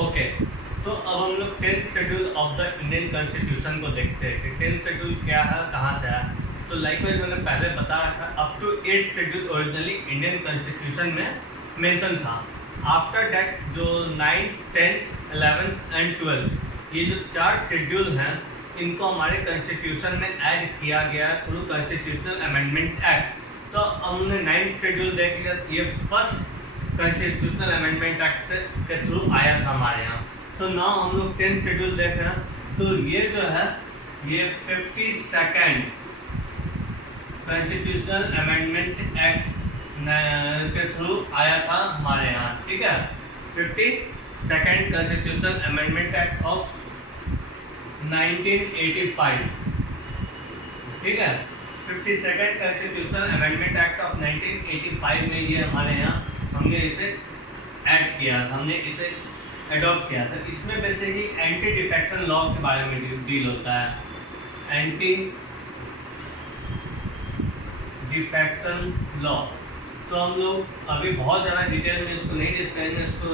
Okay, तो अब हम लोग 10th schedule of the Indian constitution को देखते हैं कि 10th शेड्यूल क्या है, कहाँ से है। तो लाइकवाइज मैंने पहले बता रखा, up to 8th schedule originally Indian constitution में मेंशन था। आफ्टर दैट जो 9th, 10th, 11th and 12th ये जो 4 शेड्यूल हैं इनको हमारे कॉन्स्टिट्यूशन में ऐड किया गया थ्रू कॉन्स्टिट्यूशनल अमेंडमेंट एक्ट। तो हमने 9th शेड्यूल देख लिया, ये फर्स्ट कॉन्स्टिट्यूशनल अमेंडमेंट एक्ट के थ्रू आया था हमारे यहाँ। तो नाउ हम लोग 10th शेड्यूल देख रहे हैं। तो ये जो है ये 52nd कॉन्स्टिट्यूशनल अमेंडमेंट एक्ट के थ्रू आया था हमारे यहाँ, ठीक है। 52nd constitutional amendment act of 1985, ठीक है। 52nd constitutional amendment act of 1985 में ये हमारे यहाँ हमने इसे ऐड किया था, हमने इसे एडॉप्ट किया था। इसमें बेसिकली एंटी डिफेक्शन लॉ के बारे में डील होता है, एंटी डिफेक्शन लॉ। तो हम लोग अभी बहुत ज़्यादा डिटेल में इसको नहीं डिस्कस करेंगे, इसको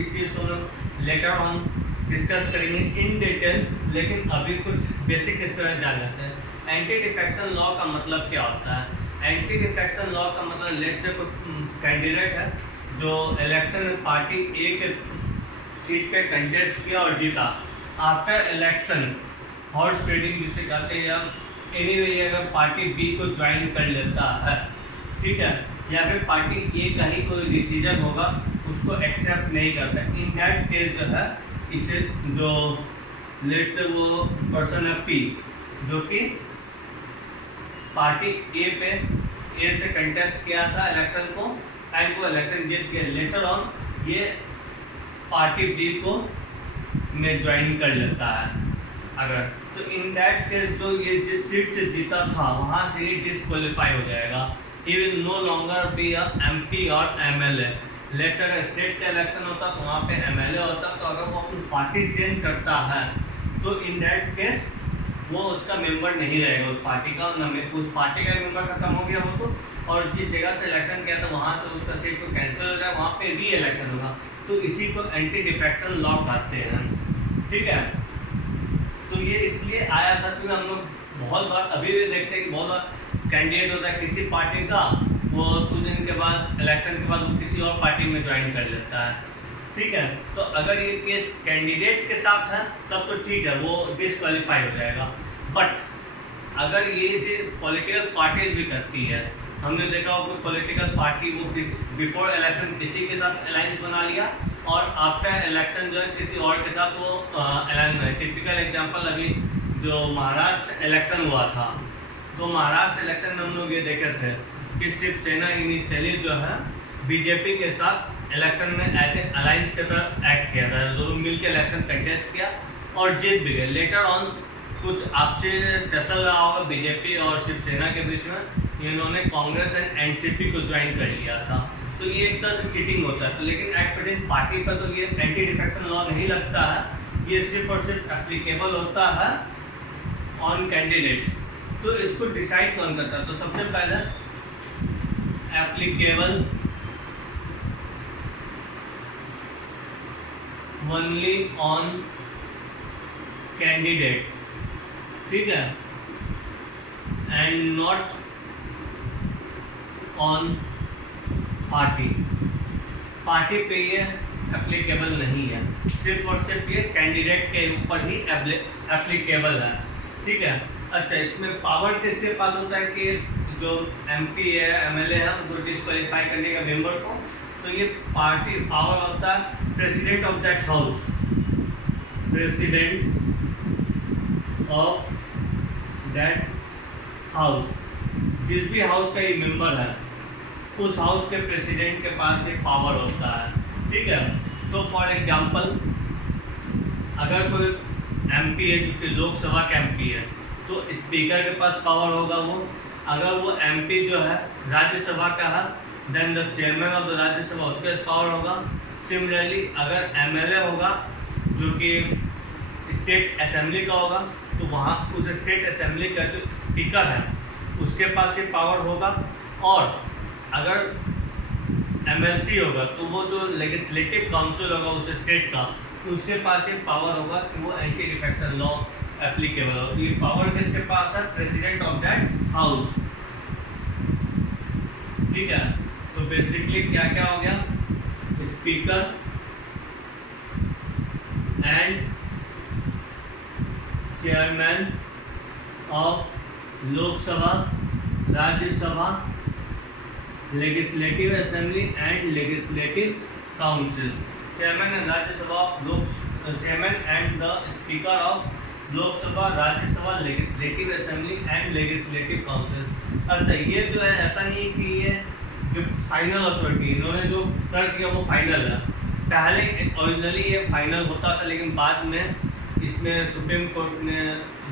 इस चीज़ को हम लोग लेटर ऑन डिस्कस करेंगे इन डिटेल, लेकिन अभी कुछ बेसिक इसके बारे में जान लेते हैं। एंटी डिफेक्शन लॉ का मतलब क्या होता है? एंटी डिफेक्शन लॉ का मतलब लेट से कोई कैंडिडेट है जो इलेक्शन में पार्टी ए के सीट पे कंटेस्ट किया और जीता। आफ्टर इलेक्शन हॉर्स ट्रेडिंग जिसे कहते हैं, या एनीवे अगर पार्टी बी को ज्वाइन कर लेता है, ठीक है, या फिर पार्टी ए का ही कोई डिसीजन होगा उसको एक्सेप्ट नहीं करता, इन दैट केस जो है इसे जो लेट से वो पर्सन है पी जो कि पार्टी ए से कंटेस्ट किया था इलेक्शन को एंड वो इलेक्शन जीत गया, लेटर ऑन ये पार्टी बी को में ज्वाइन कर लेता है अगर, तो इन दैट केस जो ये जिस सीट से जीता था वहाँ से ही डिस्क्वालीफाई हो जाएगा। He will no longer be a MP और एमएलए। लेटर अगर स्टेट का इलेक्शन होता तो वहाँ पे एमएलए होता, तो अगर वो अपनी पार्टी चेंज करता है तो इन दैट केस वो उसका मेंबर नहीं रहेगा उस पार्टी का, उस पार्टी का मेंबर खत्म हो गया वो तो, और जिस जगह से इलेक्शन किया था वहाँ से उसका सीट को कैंसिल हो जाए, वहाँ पे री इलेक्शन होगा। तो इसी को एंटी डिफेक्शन लॉ कहते हैं, ठीक है। तो ये इसलिए आया था क्योंकि हम लोग बहुत बार अभी भी देखते हैं कि बहुत बार कैंडिडेट होता है किसी पार्टी का, वो कुछ दिन के बाद इलेक्शन के बाद वो किसी और पार्टी में ज्वाइन कर लेता है, ठीक है। तो अगर ये केस कैंडिडेट के साथ है तब तो ठीक है, वो डिस्क्वालीफाई हो जाएगा। बट अगर ये चीज़ पॉलिटिकल पार्टीज भी करती है, हमने देखा होगा पॉलिटिकल पार्टी वो बिफोर इलेक्शन किसी के साथ अलायंस बना लिया और आफ्टर इलेक्शन जो है किसी और के साथ वो अलायंस बना। टिपिकल एग्जांपल अभी जो महाराष्ट्र इलेक्शन हुआ था, तो महाराष्ट्र इलेक्शन में हम लोग ये देखे थे कि शिवसेना इनिशियली जो है बीजेपी के साथ इलेक्शन में एज ए अलायंस के तरह एक्ट किया था, दोनों मिलकर इलेक्शन कंटेस्ट किया और जीत भी गए। लेटर ऑन कुछ आपसे टसल रहा होगा बीजेपी और शिवसेना के बीच में, इन्होंने कांग्रेस एंड एनसीपी को ज्वाइन कर लिया था, तो ये एक तरह से चीटिंग होता है। तो लेकिन एट प्रेजेंट पार्टी पर तो ये एंटी डिफेक्शन लॉ नहीं लगता है, ये सिर्फ और सिर्फ एप्लीकेबल होता है ऑन कैंडिडेट। तो इसको डिसाइड कौन करता है? तो सबसे पहले एप्लीकेबल ओनली ऑन कैंडिडेट, ठीक है, and not on party. Party पे ये एप्लीकेबल नहीं है, सिर्फ और सिर्फ ये कैंडिडेट के ऊपर ही एप्लीकेबल है, ठीक है। अच्छा, इसमें पावर किसके पास होता है कि जो एमपी है एमएलए है उनको डिस्क्वालीफाई करने का मेंबर को, तो ये पार्टी पावर होता है president of that house, president of that house, जिस भी हाउस का ये मेंबर है उस हाउस के प्रेसिडेंट के पास एक पावर होता है, ठीक है। तो फॉर एग्जांपल अगर कोई एमपी है जो कि लोकसभा का एमपी है तो स्पीकर के पास पावर होगा वो, अगर वो एमपी जो है राज्यसभा का है then the chairman of the Rajya Sabha उसके पावर होगा। सिमिलरली अगर एमएलए होगा जो कि स्टेट असेंबली का होगा तो वहाँ उस स्टेट असेंबली का जो स्पीकर है उसके पास ये पावर होगा, और अगर एमएलसी होगा तो वो जो लेजिस्लेटिव काउंसिल होगा उस स्टेट का उसके पास ये पावर होगा कि वो एंटी डिफेक्शन लॉ एप्लीकेबल हो। ये पावर किसके पास है? President of that house. ठीक है, तो बेसिकली क्या क्या हो गया? Speaker and chairman of Lok Sabha, Rajya Sabha, legislative assembly and legislative council. Chairman and Rajya Sabha of chairman and the speaker of Lok Sabha, Rajya Sabha, legislative assembly and legislative council. अच्छा, ये जो है ऐसा नहीं कि ये जो फाइनल अथॉरिटी इन्होंने जो कर दिया वो फाइनल है। पहले ओरिजिनली ये फाइनल होता था, लेकिन बाद में इसमें सुप्रीम कोर्ट ने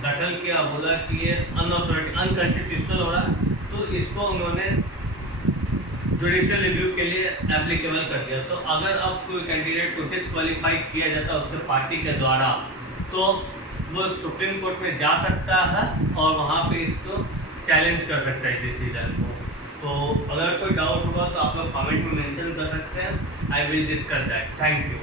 दाखिल किया, बोला कि ये अनकॉन्स्टिट्यूशनल हो रहा, तो इसको उन्होंने जुडिशियल रिव्यू के लिए एप्लीकेबल कर दिया। तो अगर अब कोई कैंडिडेट को डिस्क्वालीफाई किया जाता है उसके पार्टी के द्वारा, तो वो सुप्रीम कोर्ट में जा सकता है और वहाँ पे इसको चैलेंज कर सकता है डिसीजन को। तो अगर कोई डाउट होगा तो आप लोग कमेंट में मेंशन कर सकते हैं। I will discuss that. Thank you.